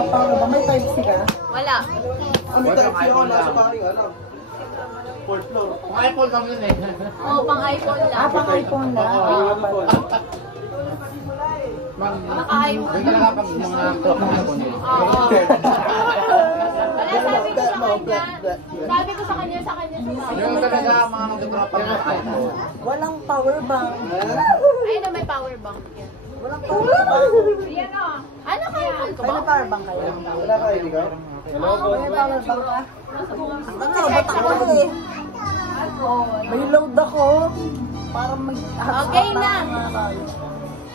matapang na ba? May 5C ka? Wala. Ang type C ako nasa paring ano? 4th floor. Kung iPhone lang yun eh. Oo, pang iPhone lang. Pang iPhone na. Naka-iPhone. Doon talaga pag mga clock ng iPhone yun. Oo. Wala, sabi ko sa kanya. Yung talaga mga nagkatrapan ng iPhone. Walang power bank. Ayun na, may power bank yan. Walang power bank. Yan o. Ano kaya phone ko ba? May power bank kayo? Wala ka, hindi ka? May power bank ka? Ba't ako eh? May load ako. Para mag... Okay na.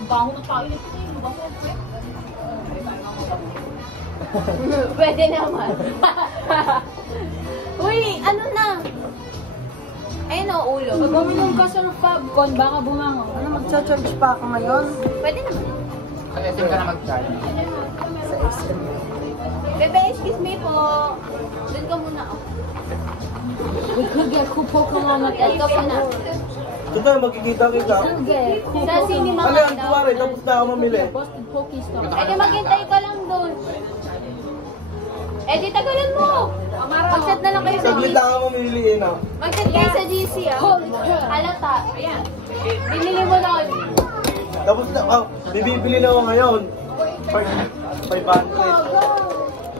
Bango na tayo. Pwede naman. Uy, ano na? Ayun o, ulo. Pag buminom ka sa Fabcon, baka bumango. Ano, magcha-charge pa ako ngayon? Pwede naman. Kasi sim ka na mag-charge. Sa SM. Bebe, excuse me po. Doon ka muna. Kaya kupo ko nga Doon ka muna. Ito tayo, magkikita-kita. Sa cinema Ano yan, tuwari, tapos na ako mamili. Boston Pokestop. Eh, di maghintay ka lang doon. Eh, di tagalan mo. Mag-chat na lang kayo sa Saglit GC. lang ako mamili eh, no? Mag-chat kayo sa GC, ah. Halata. Ayan. Binili mo doon. Tapos na, bibili na ako ngayon. 500.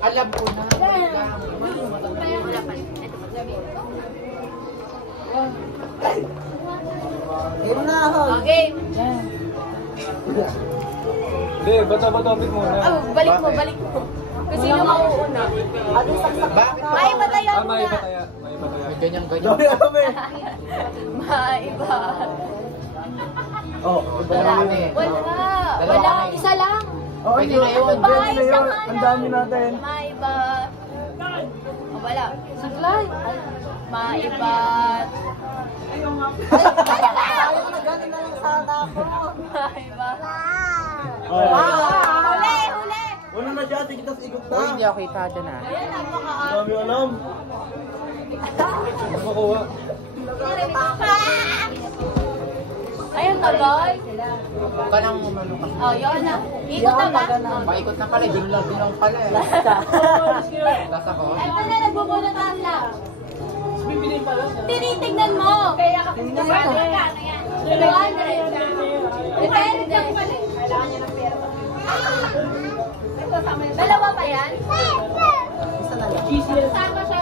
Alam ko na. Wala pa. Ito pa. Game na ako. Okay. Hindi, bata-bata muna. Oh, balik mo. Kasi yung mauuna. Ano saksak Bakit? May batayan mo May na. bataya. May bataya. May ganyan-ganyan. Dami alam eh. Maiba. Oh, Wala. kami. Wala. Isa lang. Oh, Pwede na yun. Pwede na yun. Ang dami natin. Maiba. Oh, wala. Saglay. Maiba. Ayaw na gano'n na lang sana ako. Maiba. Oh. Huli. Wala na dyan, sige, tapos ikot na. Uy, hindi ako kita dyan ah. Ayan, napaka- Dami alam. Makuha. Ayun, tagal. Huwag ka nang umano ka. Oh, yun na. Ikot na ba? Paikot na pala, doon lang pala eh. Last ako. Ito na, nagbubulutan lang. Tinitignan mo. Kaya ka Tingnan mo. 200. Depende. Kailangan niya ng pera. Dalawa pa yan? Isa na lang. Sama siya.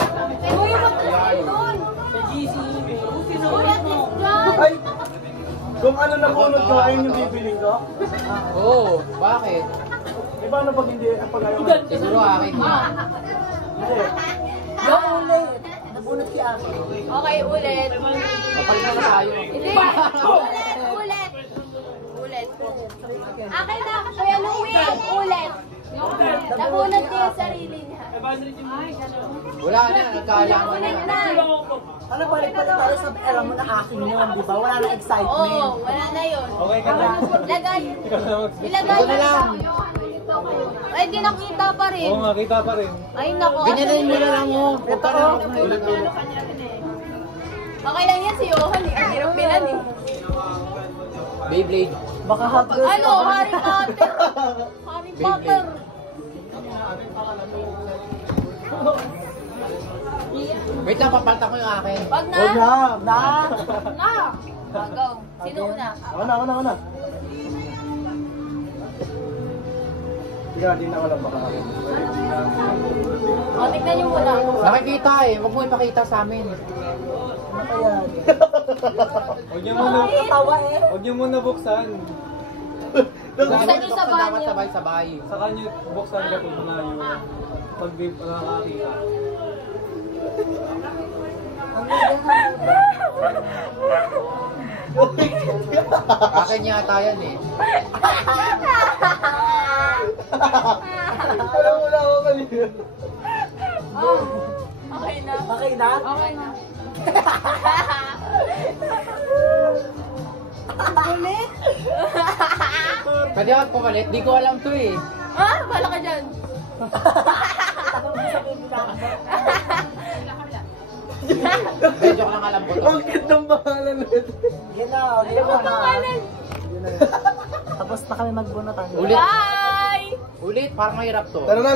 Uy, ba't doon? Sa GC. Uy, at least dyan. Ay! Kung ano na punod ko, ayun yung bibiling ko. Oo, bakit? Eh, paano pag hindi, pag ayaw? Siguro akin yun. Hindi. Yung ulit. Nabunot si Aki. Okay, ulit. Mapalit na tayo. Hindi. Ulit. Akin na. Kuya Louie, ulit. Nabunot niya yung sarili niya. Wala na, nagkaalaman Ulit na. na. Ano, balik pa na tayo sa alam mo na akin yun, di ba? Wala na excitement. Oo, wala na yun. Okay ka na. Ilagay. Ilagay Ito na lang. Ay, di nakita pa rin. Oo, makita pa rin. Ay, naku. Ganyanin mo na lang mo. Huwag ka na. Okay lang yan si Johan eh. Ang hirap bilan eh. Beyblade. Baka hot girls Ano? ka. Harry Potter. Harry Potter. Wait lang, papalta ko yung akin. Wag na. Huwag na. Na. Go. Sino una? Ako na. Sige, hindi na wala baka. O, tignan niyo muna. Nakikita eh. Huwag mo ipakita sa amin. Ano kaya? Huwag niyo muna buksan. Buksan niyo sa Dapat banyo. sabay-sabay. Saka niyo buksan ka kung na yung pag-vape na nakakita. Akin yata yan eh. Alam mo na ako kanina. Okay na. Okay na? Okay na. Ulit? Pwede ako pumalit? Di ko alam to eh. Ah, bala ka dyan. Medyo ko lang alam ko to. Ang cute ng pangalan nito. Yan na, Ano ba pangalan? Tapos na kami magbunutan. Ulit. Bye! Ulit, parang mahirap to. Tara na.